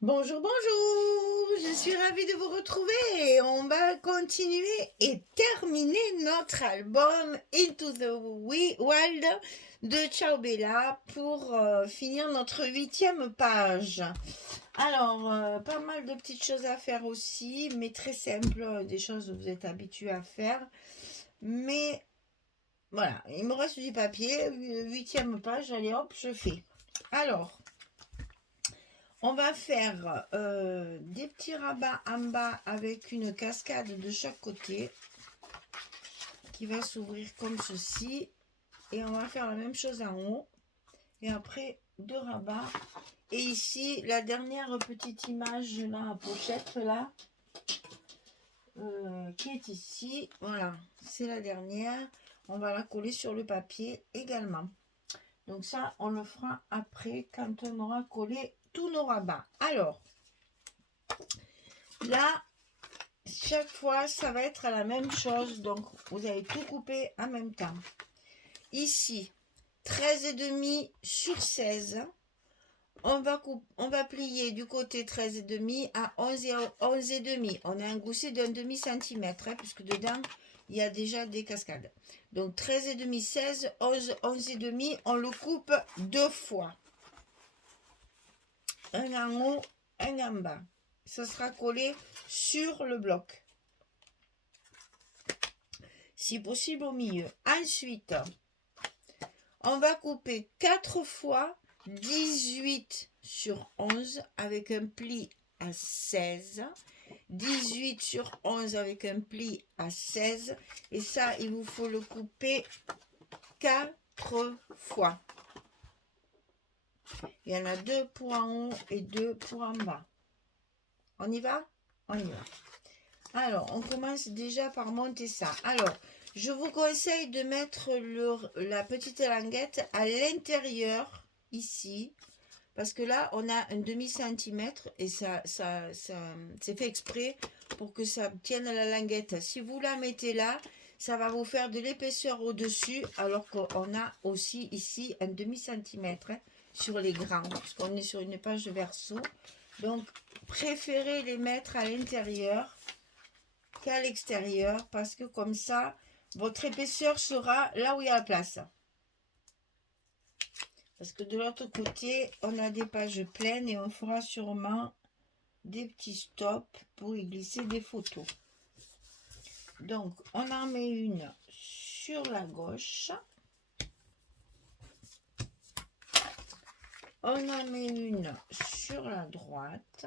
Bonjour, bonjour, je suis ravie de vous retrouver et on va continuer et terminer notre album Into the Wild de Ciao Bella pour finir notre 8e page. Alors, pas mal de petites choses à faire aussi, mais très simples, des choses que vous êtes habitués à faire. Mais voilà, il me reste du papier, 8e page, allez hop, je fais. Alors, on va faire des petits rabats en bas avec une cascade de chaque côté qui va s'ouvrir comme ceci. Et on va faire la même chose en haut. Et après, deux rabats. Et ici, la dernière petite image là, à pochette là, qui est ici. Voilà, c'est la dernière. On va la coller sur le papier également. Donc ça, on le fera après quand on aura collé tous nos rabats. Alors, là, chaque fois, ça va être la même chose. Donc, vous allez tout couper en même temps. Ici, 13,5 sur 16. On va plier du côté 13,5 à 11,5. On a un gousset d'un demi-centimètre, puisque dedans, il y a déjà des cascades. Donc, 13,5, 16, 11, 11,5. On le coupe deux fois. Un en haut, un en bas. Ça sera collé sur le bloc. Si possible au milieu. Ensuite, on va couper 4 fois 18 sur 11 avec un pli à 16. 18 sur 11 avec un pli à 16. Et ça, il vous faut le couper 4 fois. Il y en a 2 pour en haut et 2 pour en bas. On y va? On y va. Alors, on commence déjà par monter ça. Alors, je vous conseille de mettre la petite languette à l'intérieur, ici, parce que là, on a un demi-centimètre et ça c'est fait exprès pour que ça tienne la languette. Si vous la mettez là, ça va vous faire de l'épaisseur au-dessus, alors qu'on a aussi ici un demi-centimètre sur les grands, parce qu'on est sur une page verso. Donc, préférez les mettre à l'intérieur qu'à l'extérieur, parce que comme ça, votre épaisseur sera là où il y a la place. Parce que de l'autre côté, on a des pages pleines et on fera sûrement des petits stops pour y glisser des photos. Donc, on en met une sur la gauche. On en met une sur la droite.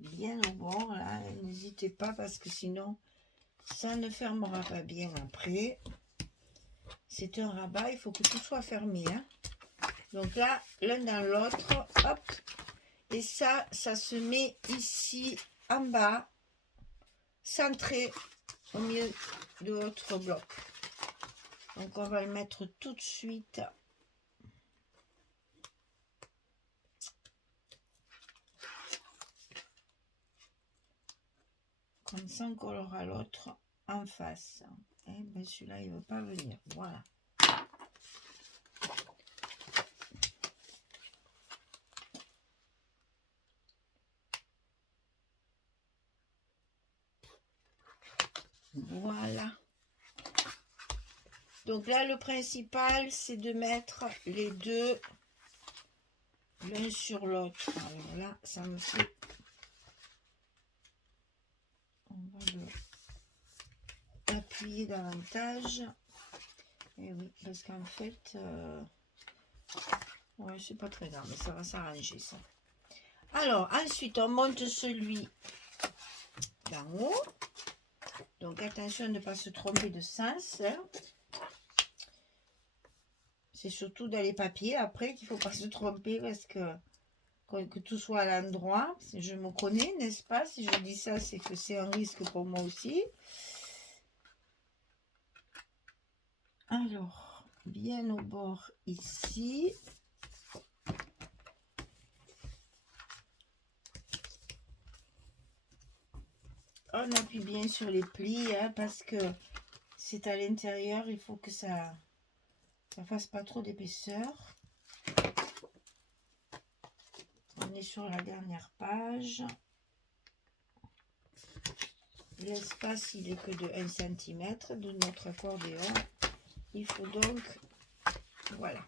Bien au bord, là, n'hésitez pas parce que sinon, ça ne fermera pas bien après. C'est un rabat, il faut que tout soit fermé. Hein. Donc là, l'un dans l'autre, hop. Et ça se met ici en bas, centré au milieu de votre bloc. Donc on va le mettre tout de suite. Comme ça, on collera l'autre en face. Et bien celui-là, il ne veut pas venir. Voilà. Voilà. Donc là, le principal, c'est de mettre les deux l'un sur l'autre. Alors là, ça me fait... On va l'appuyer davantage. Et oui, parce qu'en fait... ouais, c'est pas très grave, mais ça va s'arranger, ça. Alors, ensuite, on monte celui d'en haut. Donc, attention de ne pas se tromper de sens. Hein. C'est surtout dans les papiers, après, qu'il ne faut pas se tromper parce que tout soit à l'endroit. Je me connais, n'est-ce pas? Si je dis ça, c'est que c'est un risque pour moi aussi. Alors, bien au bord ici. On appuie bien sur les plis, hein, parce que c'est à l'intérieur, il faut que ça fasse pas trop d'épaisseur. On est sur la dernière page. L'espace, il est que de 1 cm de notre accordéon. Il faut donc, voilà.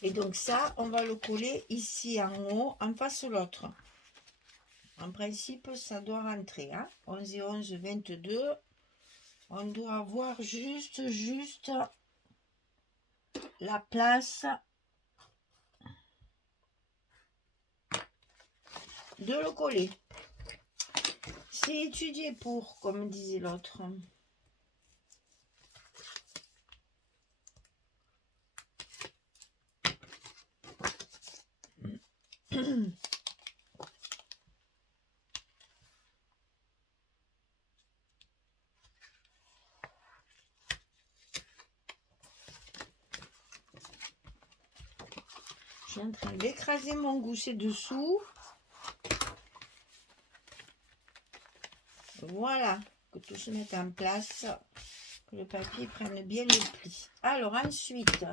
Et donc ça, on va le coller ici en haut, en face de l'autre. En principe, ça doit rentrer. Hein. 11 et 11, 22. On doit avoir juste la place de le coller. C'est étudié pour, comme disait l'autre. Je suis en train d'écraser mon gousset dessous. Voilà, que tout se mette en place, que le papier prenne bien le pli. Alors ensuite,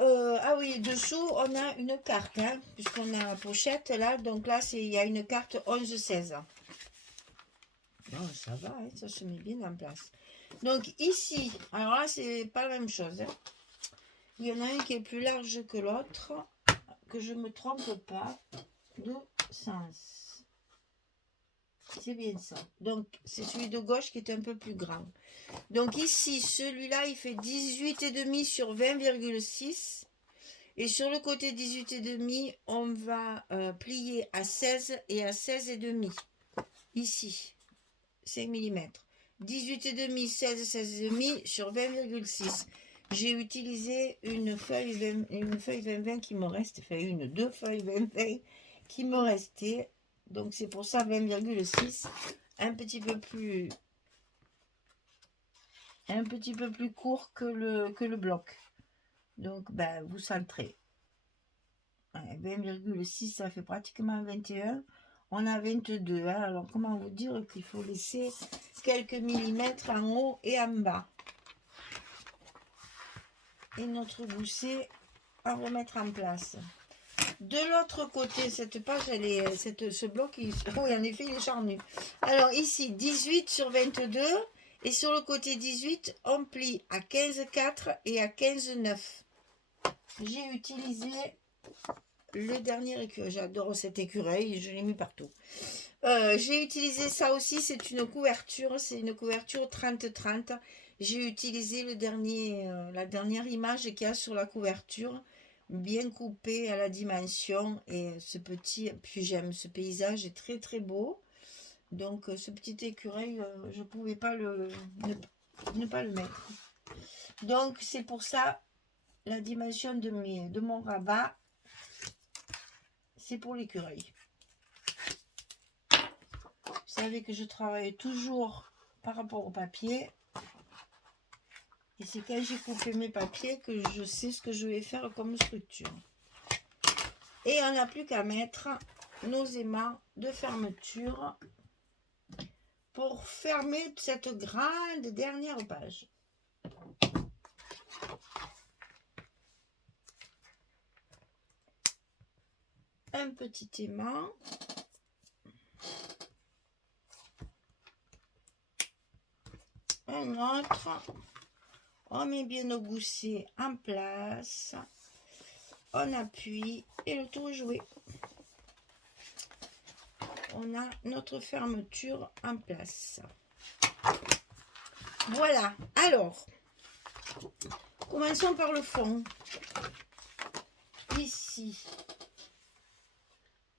ah oui, dessous on a une carte, hein, puisqu'on a la pochette là, donc là il y a une carte 11-16. Non, ça va, hein, ça se met bien en place. Donc ici, alors là c'est pas la même chose. Hein. Il y en a un qui est plus large que l'autre, que je me trompe pas de sens. C'est bien ça. Donc, c'est celui de gauche qui est un peu plus grand. Donc ici, celui-là, il fait 18,5 sur 20,6. Et sur le côté 18,5, on va plier à 16 et à 16,5. Ici, 5 mm. 18,5, 16, 16,5 sur 20,6. J'ai utilisé une feuille 20-20 qui me reste, enfin deux feuilles 20-20 qui me restaient. Donc c'est pour ça 20,6, un petit peu plus court que le bloc. Donc ben, vous centrez. 20,6 ça fait pratiquement 21. On a 22. Hein. Alors comment vous dire qu'il faut laisser quelques millimètres en haut et en bas. Et notre gousset à remettre en place. De l'autre côté, cette page, ce bloc, oui, en effet, il est charnu. Alors ici, 18 sur 22. Et sur le côté 18, on plie à 15,4 et à 15,9. J'ai utilisé le dernier écureuil. J'adore cet écureuil, je l'ai mis partout. J'ai utilisé ça aussi, c'est une couverture. C'est une couverture 30-30. J'ai utilisé la dernière image qu'il y a sur la couverture. Bien coupé à la dimension et puis j'aime ce paysage, est très très beau, donc ce petit écureuil je pouvais pas ne pas le mettre, donc c'est pour ça la dimension de mon rabat, c'est pour l'écureuil. Vous savez que je travaille toujours par rapport au papier. Et c'est quand j'ai coupé mes papiers que je sais ce que je vais faire comme structure. Et on n'a plus qu'à mettre nos aimants de fermeture pour fermer cette grande dernière page. Un petit aimant. Un autre. On met bien nos goussets en place, on appuie et le tour est joué. On a notre fermeture en place. Voilà, alors, commençons par le fond. Ici.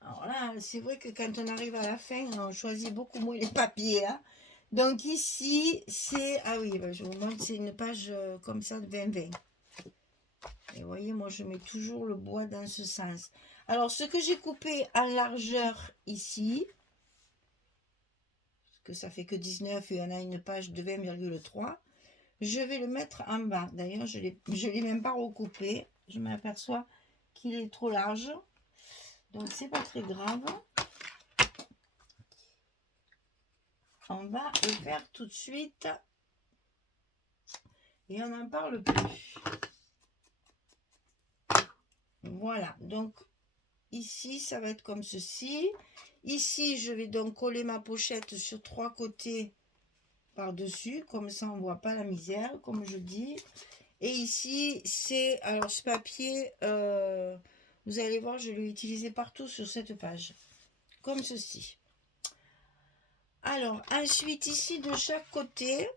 Alors là, c'est vrai que quand on arrive à la fin, on choisit beaucoup moins les papiers. Hein. Donc ici, c'est... Ah oui, je vous montre, c'est une page comme ça de 20-20. Et vous voyez, moi, je mets toujours le bois dans ce sens. Alors, ce que j'ai coupé en largeur ici, parce que ça fait que 19 et on a une page de 20,3, je vais le mettre en bas. D'ailleurs, je ne l'ai même pas recoupé. Je m'aperçois qu'il est trop large. Donc, c'est pas très grave. on va le faire tout de suite. Et on n'en parle plus. Voilà, donc ici, ça va être comme ceci. Ici, je vais donc coller ma pochette sur 3 côtés par-dessus. Comme ça, on ne voit pas la misère, comme je dis. Et ici, c'est... Alors, ce papier, vous allez voir, je l'ai utilisé partout sur cette page. Comme ceci. Alors, ensuite, ici, de chaque côté,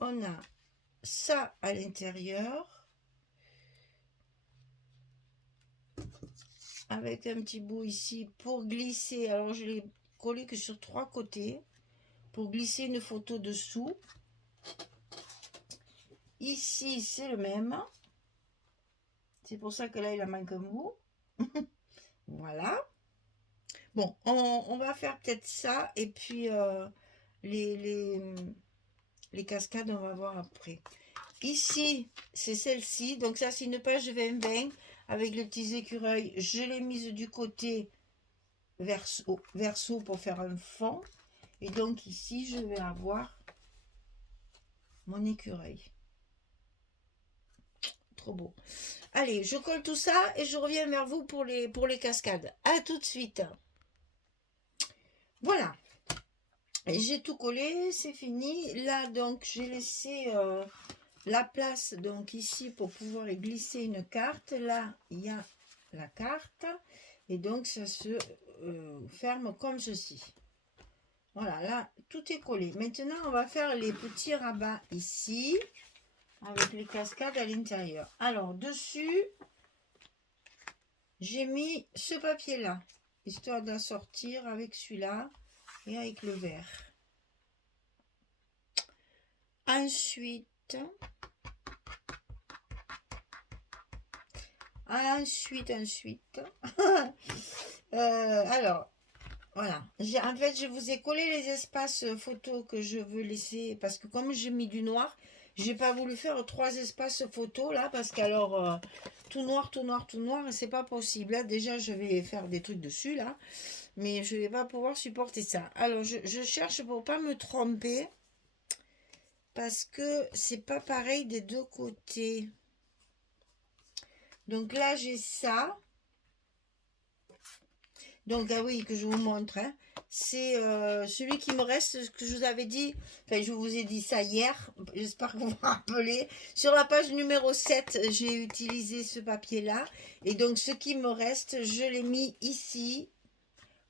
on a ça à l'intérieur. Avec un petit bout ici pour glisser. Alors, je l'ai collé que sur 3 côtés. Pour glisser une photo dessous. Ici, c'est le même. C'est pour ça que là, il en manque un bout. Voilà. Bon, on va faire peut-être ça. Et puis, les cascades, on va voir après. Ici, c'est celle-ci. Donc, ça, c'est une page 20-20 avec les petits écureuils. Je l'ai mise du côté verso pour faire un fond. Et donc, ici, je vais avoir mon écureuil. Trop beau. Allez, je colle tout ça et je reviens vers vous pour les cascades. À tout de suite. Voilà. J'ai tout collé, c'est fini. Là, donc, j'ai laissé la place, donc, ici, pour pouvoir y glisser une carte. Là, il y a la carte. Et donc, ça se ferme comme ceci. Voilà, là, tout est collé. Maintenant, on va faire les petits rabats ici. Avec les cascades à l'intérieur. Alors, dessus, j'ai mis ce papier-là, histoire d'assortir avec celui-là et avec le vert. Ensuite, alors, voilà. En fait, je vous ai collé les espaces photos que je veux laisser, parce que comme j'ai mis du noir, j'ai pas voulu faire 3 espaces photos là, parce qu'alors tout noir, c'est pas possible. Là, déjà, je vais faire des trucs dessus là, mais je vais pas pouvoir supporter ça. Alors, je cherche pour pas me tromper, parce que c'est pas pareil des deux côtés. Donc là, j'ai ça. Donc, ah oui, que je vous montre. Hein. C'est celui qui me reste, ce que je vous avais dit. Enfin, je vous ai dit ça hier. J'espère que vous vous rappelez. Sur la page numéro 7, j'ai utilisé ce papier-là. Et donc, ce qui me reste, je l'ai mis ici.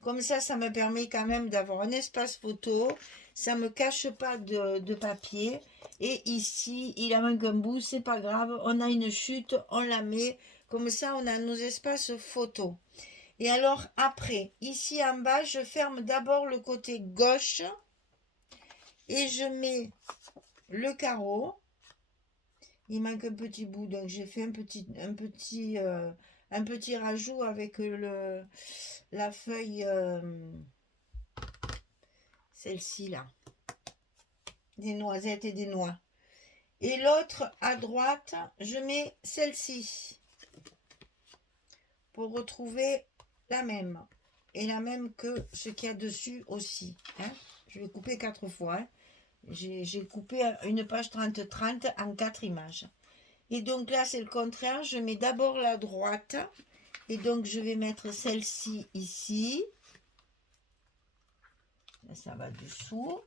Comme ça me permet quand même d'avoir un espace photo. Ça ne me cache pas de papier. Et ici, il a manque un bout. C'est pas grave. On a une chute, on la met. Comme ça, on a nos espaces photos. Et alors après, ici en bas, je ferme d'abord le côté gauche et je mets le carreau. Il manque un petit bout, donc j'ai fait un petit rajout avec la feuille, celle-ci là, des noisettes et des noix. Et l'autre à droite, je mets celle-ci pour retrouver la même. Et la même que ce qu'il y a dessus aussi. Hein. Je vais couper 4 fois. Hein. J'ai coupé une page 30-30 en 4 images. Et donc là, c'est le contraire. Je mets d'abord la droite. Et donc, je vais mettre celle-ci ici. Là, ça va dessous.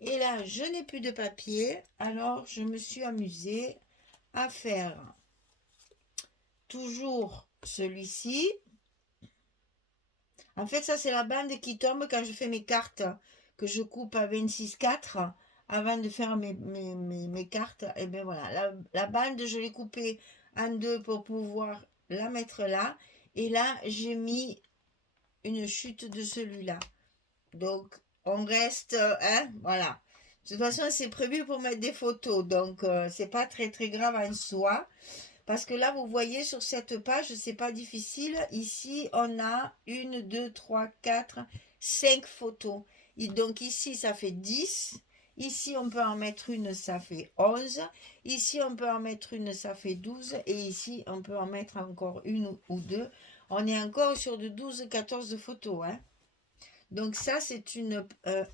Et là, je n'ai plus de papier. Alors, je me suis amusée à faire toujours celui-ci. En fait, ça, c'est la bande qui tombe quand je fais mes cartes, que je coupe à 26,4 avant de faire mes cartes. Et bien voilà, la bande, je l'ai coupée en deux pour pouvoir la mettre là. Et là, j'ai mis une chute de celui-là. Donc, on reste, hein, voilà. De toute façon, c'est prévu pour mettre des photos. Donc, c'est pas très, très grave en soi. Parce que là, vous voyez sur cette page, c'est pas difficile. Ici, on a 1, 2, 3, 4, 5 photos. Et donc ici, ça fait 10. Ici, on peut en mettre une, ça fait 11. Ici, on peut en mettre une, ça fait 12. Et ici, on peut en mettre encore une ou deux. On est encore sur de 12, 14 photos. Hein. Donc ça, c'est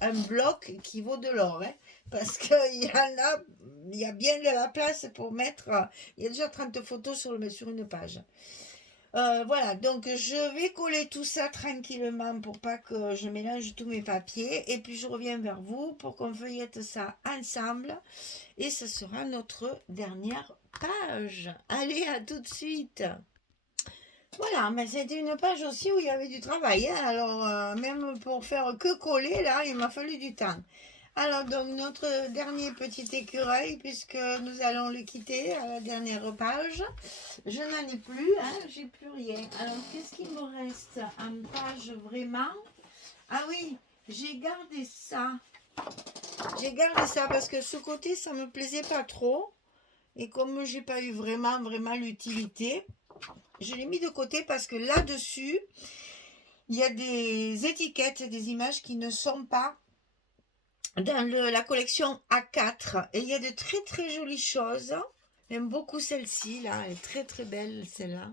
un bloc qui vaut de l'or, hein, parce qu'il y en a, il y a bien de la place pour mettre, il y a déjà 30 photos sur une page. Voilà, donc je vais coller tout ça tranquillement pour pas que je mélange tous mes papiers. Et puis je reviens vers vous pour qu'on feuillette ça ensemble. Et ce sera notre dernière page. Allez, à tout de suite. Voilà, mais c'était une page aussi où il y avait du travail, hein. Alors, même pour faire que coller, là, il m'a fallu du temps. Alors, donc, notre dernier petit écureuil, puisque nous allons le quitter à la dernière page. Je n'en ai plus, hein, j'ai plus rien. Alors, qu'est-ce qu'il me reste en page vraiment? Ah oui, j'ai gardé ça. J'ai gardé ça parce que ce côté, ça me plaisait pas trop. Et comme j'ai pas eu vraiment l'utilité, je l'ai mis de côté parce que là-dessus, il y a des étiquettes, des images qui ne sont pas dans la collection A4. Et il y a de très jolies choses. J'aime beaucoup celle-ci, là. Elle est très belle, celle-là.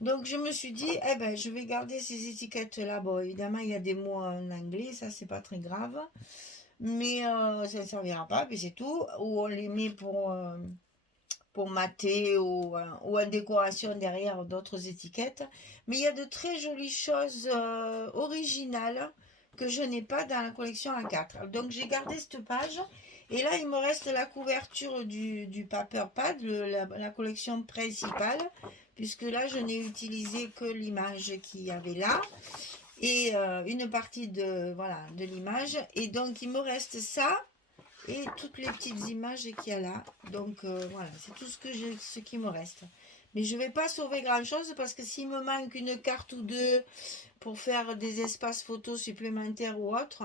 Donc je me suis dit, eh ben, je vais garder ces étiquettes-là. Bon, évidemment, il y a des mots en anglais, ça, c'est pas très grave. Mais ça ne servira pas, puis c'est tout. Ou on les met pour mater ou en décoration derrière d'autres étiquettes. Mais il y a de très jolies choses originales que je n'ai pas dans la collection A4. Donc j'ai gardé cette page. Et là, il me reste la couverture du Paper Pad, la collection principale, puisque là, je n'ai utilisé que l'image qu'il y avait là et une partie de l'image. Et donc, il me reste ça et toutes les petites images qu'il y a là. Donc voilà, c'est tout ce qui me reste. Mais je ne vais pas sauver grand chose parce que s'il me manque une carte ou deux pour faire des espaces photos supplémentaires ou autres,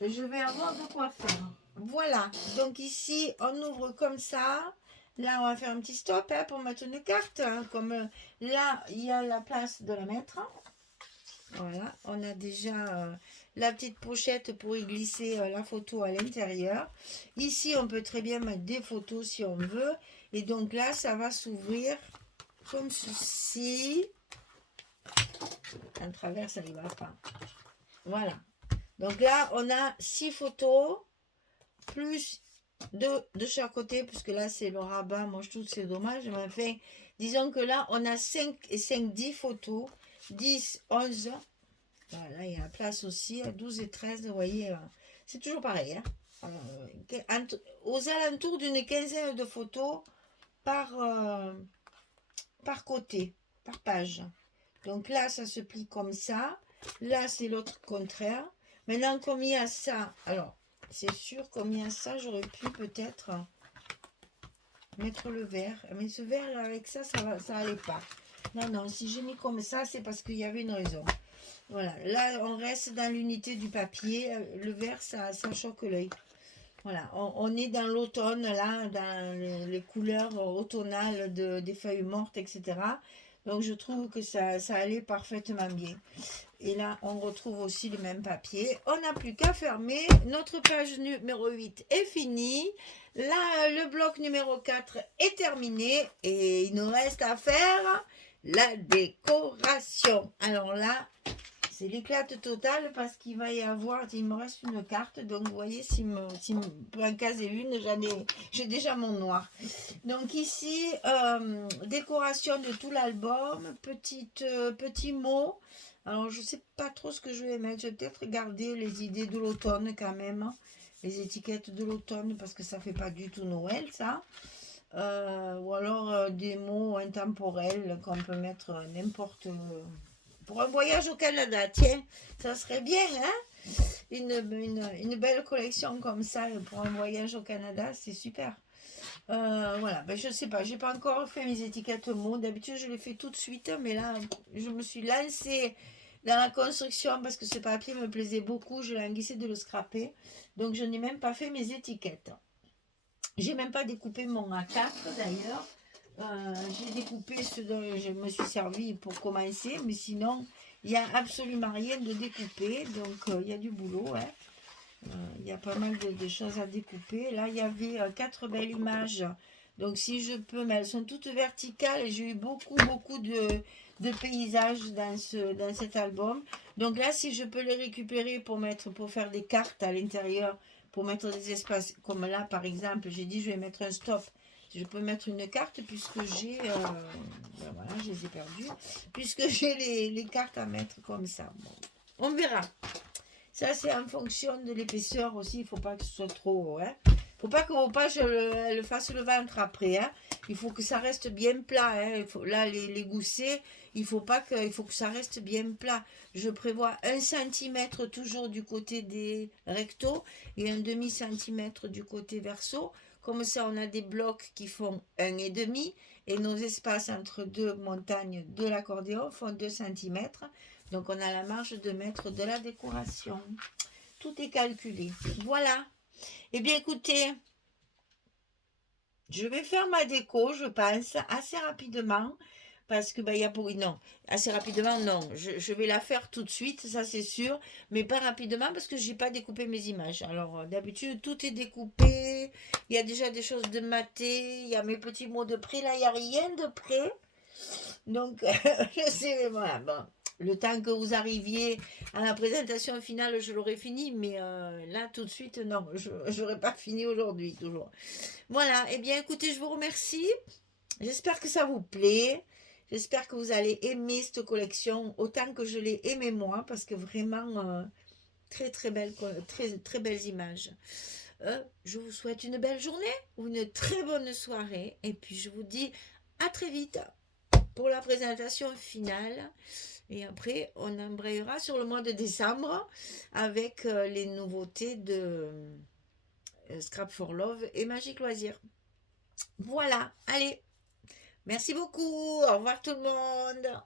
je vais avoir de quoi faire. Voilà, donc ici on ouvre comme ça. Là on va faire un petit stop, hein, pour mettre une carte, hein, comme là il y a la place de la mettre. Voilà, on a déjà la petite pochette pour y glisser la photo à l'intérieur. Ici, on peut très bien mettre des photos si on veut. Et donc là, ça va s'ouvrir comme ceci. En travers, ça n'y va pas. Voilà. Donc là, on a 6 photos, plus de chaque côté, puisque là, c'est le rabat. Moi, je trouve que c'est dommage. Mais enfin, disons que là, on a 5 et 5, 10 photos. 10, 11... Voilà, il y a la place aussi, 12 et 13, vous voyez, c'est toujours pareil. Hein. Aux alentours d'une quinzaine de photos par côté, par page. Donc là, ça se plie comme ça. Là, c'est l'autre contraire. Maintenant, comme il y a ça, alors, c'est sûr, comme il y a ça, j'aurais pu peut-être mettre le vert. Mais ce vert, avec ça, ça allait pas. Non, si j'ai mis comme ça, c'est parce qu'il y avait une raison. Voilà, là on reste dans l'unité du papier, le vert ça choque l'œil. Voilà, on est dans l'automne là, dans les couleurs automnales des feuilles mortes, etc. Donc je trouve que ça allait parfaitement bien. Et là on retrouve aussi le même papier. On n'a plus qu'à fermer. Notre page numéro 8 est finie. Là le bloc numéro 4 est terminé. Et il nous reste à faire la décoration. Alors là, c'est l'éclate totale parce qu'il va y avoir, il me reste une carte, donc vous voyez, s'il me peut en caser une, j'ai déjà mon noir. Donc ici, décoration de tout l'album, petits mots. Alors je sais pas trop ce que je vais mettre, je vais peut-être garder les idées de l'automne quand même, les étiquettes de l'automne parce que ça fait pas du tout Noël ça. Ou alors des mots intemporels qu'on peut mettre n'importe pour un voyage au Canada, tiens, ça serait bien, hein, une belle collection comme ça pour un voyage au Canada, c'est super. Voilà, ben je sais pas, j'ai pas encore fait mes étiquettes mots, d'habitude je les fais tout de suite, mais là je me suis lancée dans la construction parce que ce papier me plaisait beaucoup, je languissais de le scraper, donc je n'ai même pas fait mes étiquettes. J'ai même pas découpé mon A4 d'ailleurs. J'ai découpé ce dont je me suis servi pour commencer, mais sinon, il n'y a absolument rien de découpé. Donc, il y a du boulot. Hein. Il y a pas mal de choses à découper. Là, il y avait 4 belles images. Donc, si je peux, mais elles sont toutes verticales et j'ai eu beaucoup de paysages dans cet album. Donc là, si je peux les récupérer pour faire des cartes à l'intérieur, pour mettre des espaces, comme là par exemple, j'ai dit je vais mettre un stop. Je peux mettre une carte puisque j'ai, ben voilà, je les ai perdues, puisque j'ai les cartes à mettre comme ça. Bon, on verra. Ça, c'est en fonction de l'épaisseur aussi. Il ne faut pas que ce soit trop haut. Hein. Il ne faut pas que mon page elle fasse le ventre après. Hein. Il faut que ça reste bien plat. Hein. Là, les goussets, il faut que ça reste bien plat. Je prévois 1 cm toujours du côté des rectos et un demi-centimètre du côté verso. Comme ça, on a des blocs qui font 1,5 et nos espaces entre deux montagnes de l'accordéon font 2 cm. Donc, on a la marge de mettre de la décoration. Tout est calculé. Voilà. Eh bien, écoutez, je vais faire ma déco, je pense, assez rapidement. Parce que, il y a pour... Non, assez rapidement, non. Je vais la faire tout de suite, ça c'est sûr. Mais pas rapidement parce que j'ai pas découpé mes images. Alors, d'habitude, tout est découpé. Il y a déjà des choses de maté. Il y a mes petits mots de près. Là, il n'y a rien de près. Donc, je sais, voilà, bon. Le temps que vous arriviez à la présentation finale, je l'aurais fini, mais là, tout de suite, non, je n'aurais pas fini aujourd'hui, toujours. Voilà, eh bien, écoutez, je vous remercie. J'espère que ça vous plaît. J'espère que vous allez aimer cette collection autant que je l'ai aimé moi, parce que vraiment, très, très très belles images. Je vous souhaite une belle journée ou une très bonne soirée, et puis je vous dis à très vite pour la présentation finale. Et après, on embrayera sur le mois de décembre avec les nouveautés de Scrap for Love et Magic Loisirs. Voilà, allez, merci beaucoup, au revoir tout le monde.